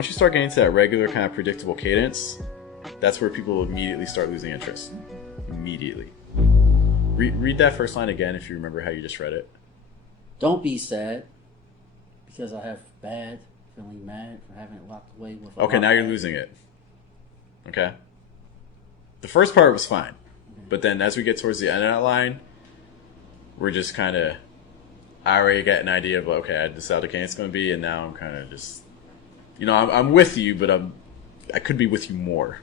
Once you start getting to that regular kind of predictable cadence, that's where people immediately start losing interest. Immediately. Read that first line again if you remember how you just read it. Don't be sad because I have bad, feeling mad for having it locked away with a Okay, now you're losing it. Okay? The first part was fine. But then as we get towards the end of that line, we're just kind of... I already got an idea of, okay, I decided how the cadence is going to be, and now I'm kind of just... You know, I'm with you, but I could be with you more.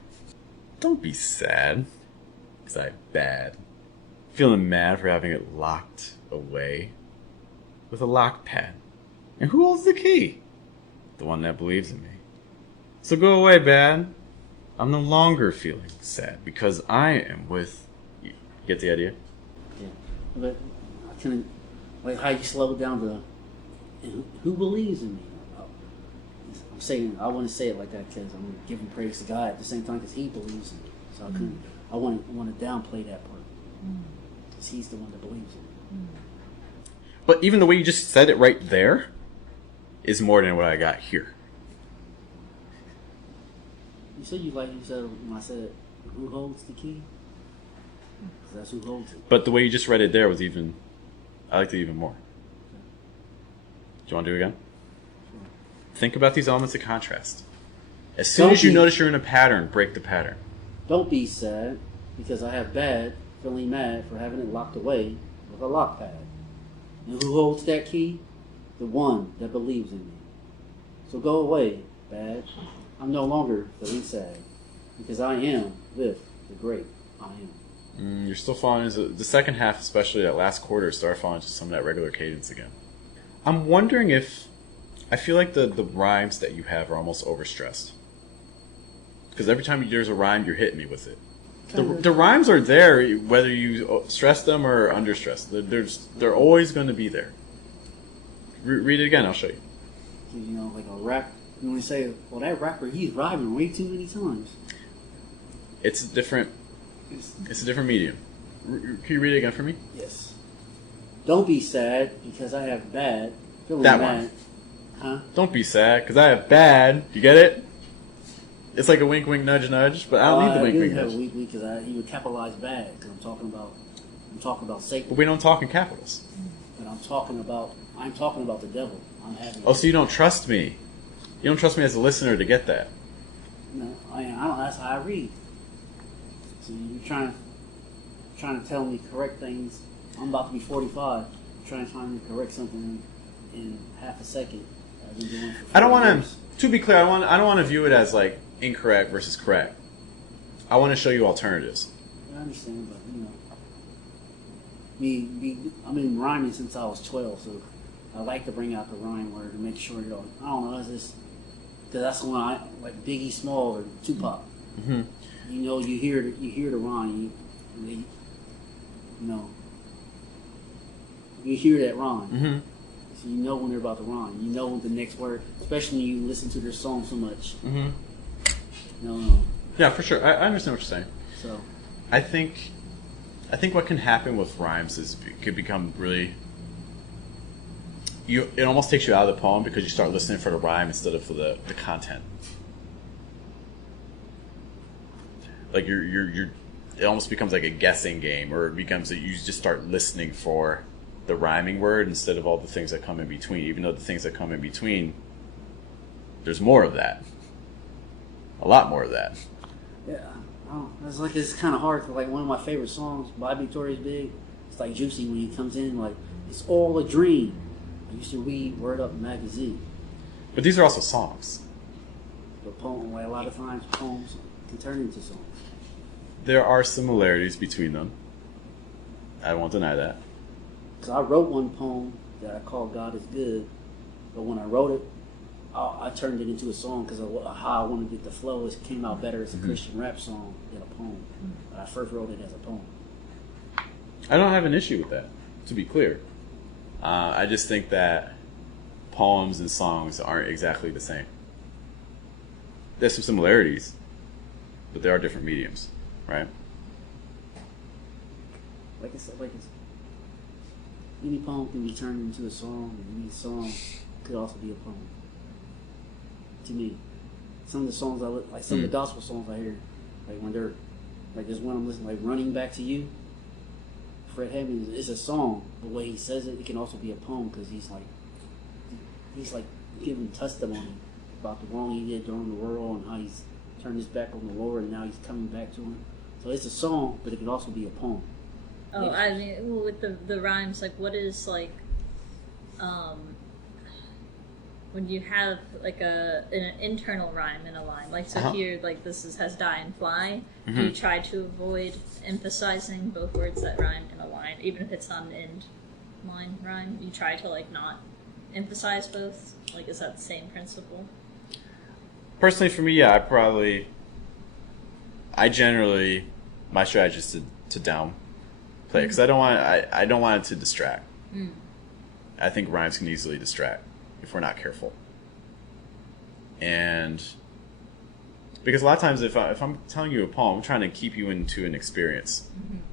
Don't be sad because I have bad. Feeling mad for having it locked away with a lock pad. And who holds the key? The one that believes in me. So go away, bad. I'm no longer feeling sad because I am with you. Get the idea? Yeah, but I couldn't, like how you slowed down the, and who believes in me? I'm saying, I want to say it like that because I'm giving praise to God at the same time because He believes in me. So I couldn't, I want to downplay that part because He's the one that believes in me. But even the way you just said it right there is more than what I got here. You said when I said who holds the key? 'Cause that's who holds it. But the way you just read it there was even, I liked it even more. Do you want to do it again? Sure. Think about these elements of contrast. As soon as you notice you're in a pattern, break the pattern. Don't be sad because I have bad, feeling mad for having it locked away with a lock pad. And who holds that key? The one that believes in me. So go away, bad. I'm no longer feeling sad because I am with the great I am. You're still falling into the second half, especially that last quarter, start falling into some of that regular cadence again. I'm wondering if I feel like the rhymes that you have are almost overstressed. Because every time there's a rhyme, you're hitting me with it. The rhymes are there whether you stress them or understress. They're always going to be there. Read it again. I'll show you. You know, like a rap. You want to say, well, that rapper, he's rhyming way too many times. It's a different medium. Can you read it again for me? Yes. Don't be sad because I have bad. Feeling That mad. one. Huh? Don't be sad because I have bad. You get it? It's like a wink, wink, nudge, nudge. But I don't need the wink, wink, nudge. I do have a wink because he would capitalize bad because I'm talking about Satan. But we don't talk in capitals. But I'm talking about the devil. Oh, so you don't trust me? You don't trust me as a listener to get that? No, I don't. That's how I read. So you're trying to tell me correct things. I'm about to be 45. You're trying to correct something in half a second. I've been doing for I don't want years. to be clear. I don't want to view it as like incorrect versus correct. I want to show you alternatives. I understand, but I've been rhyming since I was 12, so I like to bring out the rhyme word to make sure I don't know, is this because that's when I like Biggie Small or Tupac. Mm-hmm. You know, you hear the rhyme, you hear that rhyme. Mm-hmm. So you know when they're about to rhyme. You know the next word, especially when you listen to their song so much. Mm-hmm. No. Yeah, for sure. I understand what you're saying. So I think what can happen with rhymes is it could become really. It almost takes you out of the poem because you start listening for the rhyme instead of for the content. Like it almost becomes like a guessing game, or it becomes that you just start listening for the rhyming word instead of all the things that come in between. Even though the things that come in between, there's more of that, a lot more of that. yeah, it's kind of hard. Like one of my favorite songs, Bobby Torres Big. It's like Juicy when he comes in, like it's all a dream. I used to read Word Up magazine. But these are also songs. But like a lot of times poems can turn into songs. There are similarities between them. I won't deny that. Because I wrote one poem that I called God is Good, but when I wrote it, I turned it into a song because of how I wanted it to flow. It came out better as a Christian rap song than a poem. But I first wrote it as a poem. I don't have an issue with that, to be clear. I just think that poems and songs aren't exactly the same. There's some similarities, but there are different mediums, right? Like I said, any poem can be turned into a song, and any song could also be a poem. To me. some of the songs like some of the gospel songs I hear, like when they're like there's one I'm listening, like "Running Back to You." Fred Hammond is a song. The way he says it, it can also be a poem because he's like giving testimony about the wrong he did during the world and how he's turned his back on the Lord and now he's coming back to him. So it's a song, but it can also be a poem. Oh, I mean, with the rhymes, like, what is, like, when you have, like, an internal rhyme in a line, like, so here, like, this has die and fly, do you try to avoid emphasizing both words that rhyme in a line, even if it's not an end line rhyme? You try to, like, not emphasize both? Like, is that the same principle? Personally, for me, yeah, my strategy is to downplay it because I don't want it to distract. I think rhymes can easily distract if we're not careful. And because a lot of times if I'm telling you a poem, I'm trying to keep you into an experience.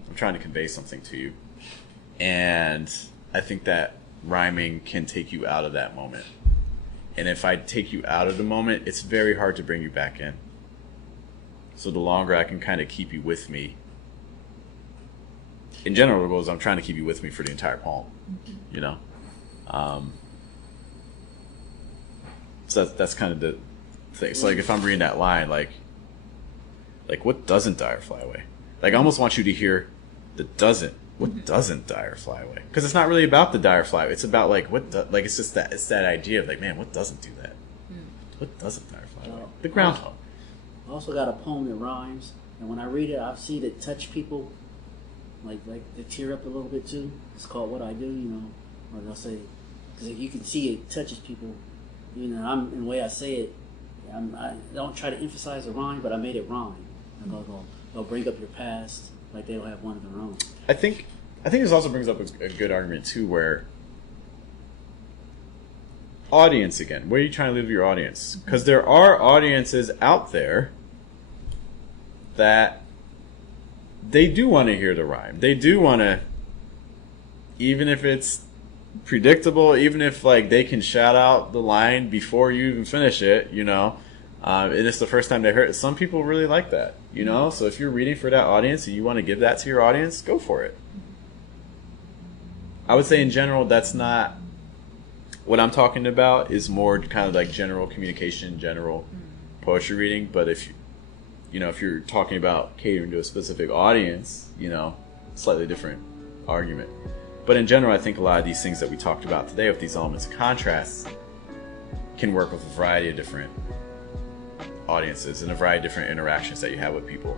I'm trying to convey something to you. And I think that rhyming can take you out of that moment. And if I take you out of the moment, it's very hard to bring you back in. So the longer I can kind of keep you with me, in general, the goal is I'm trying to keep you with me for the entire poem, you know? So that's kind of the thing. So like if I'm reading that line, like what doesn't die or fly away? Like I almost want you to hear the doesn't. What doesn't die or fly away? Because it's not really about the die or fly away. It's about like it's just that idea of like, man, what doesn't do that? What doesn't die or fly away? The groundhog. I also got a poem that rhymes, and when I read it, I've seen it touch people, like they tear up a little bit too. It's called "What I Do," you know, or they'll say, because if you can see it touches people, you know. In the way I say it, I don't try to emphasize the rhyme, but I made it rhyme. And they'll bring up your past, like they'll have one of their own. I think this also brings up a good argument too, where audience again. Where are you trying to live your audience? Because there are audiences out there that they do want to hear the rhyme. They do want to, even if it's predictable, even if like they can shout out the line before you even finish it, you know, and it's the first time they heard it. Some people really like that, you know. So if you're reading for that audience and you want to give that to your audience, go for it. I would say in general, that's not what I'm talking about. Is more kind of like general communication, general poetry reading. But if you're talking about catering to a specific audience, you know, slightly different argument. But in general, I think a lot of these things that we talked about today with these elements of contrast can work with a variety of different audiences and a variety of different interactions that you have with people.